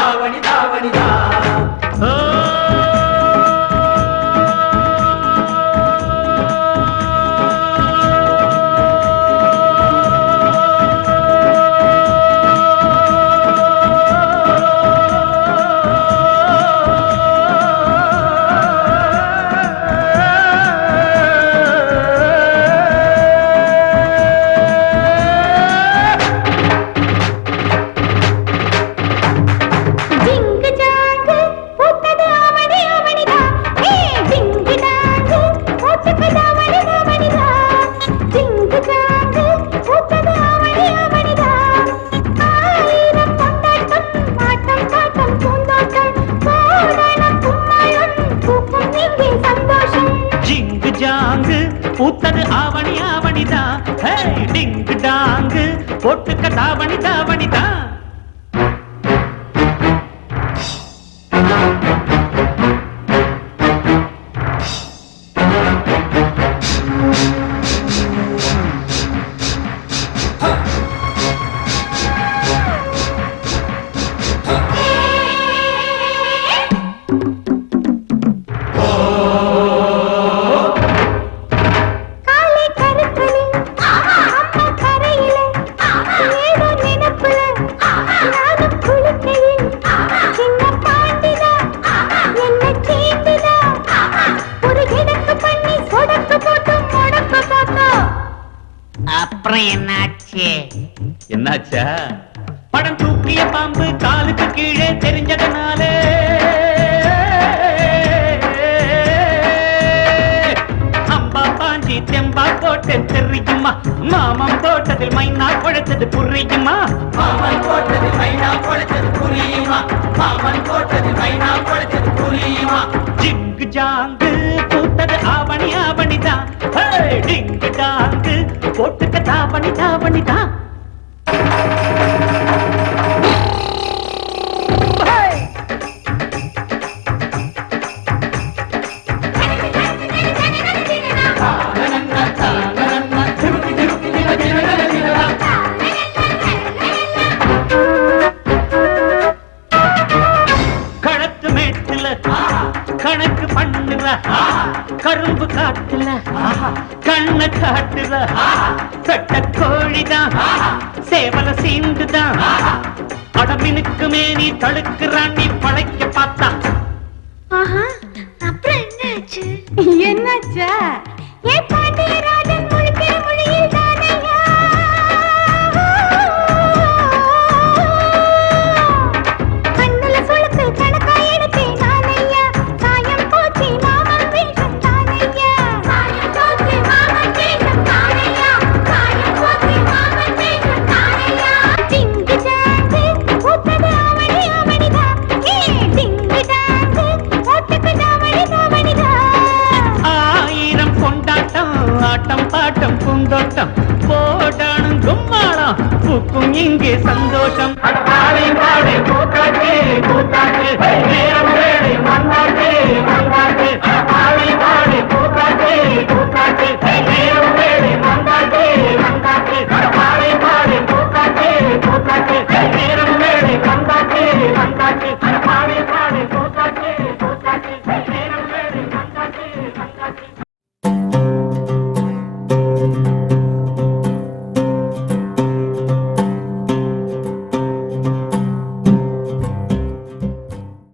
தாவணி தாவணி தா பூத்தது ஆவணி ஆவணிதா? ஹே டிங்கு டாங்கு. போட்டுக்க தாவணி தாவணிதான் அப்புறம் என்னாச்சு? என்னாச்சா? படம் தூக்கிய பாம்பு காலுக்கு கீழே தெரிஞ்சதனாலே. அம்பா பாஞ்சி தெம்பா போட்டு தெரியுமா? மாமம் போட்டதில் மைனா குழைச்சது புரியுமா? மாமன் போட்டது மைனா பொழைச்சது புரியுமா? மாமன் போட்டது மைனா பொழைச்சது புரியுமா? ஜிங்கு ஜாங்கு பூத்தது ஆவணி ஆவணிதான். ஹே, டிங்கு டாங்கு போட்டுக்க தாவணி தாவணிதான் களத்து கணக்கு பண்ணுற கரும்பு காட்டுல. கண்ண காட்டுற கட்ட கோழிதான் சேவல சீண்டுதான். அடமினுக்கு நீ தடுக்கிறான் நீ பழைக்க பார்த்தா. ஆஹா. ஆட்டம் பாட்டம் பூந்தோட்டம். போடானும் கும்மாளம் பூக்கும் இங்கே சந்தோஷம்.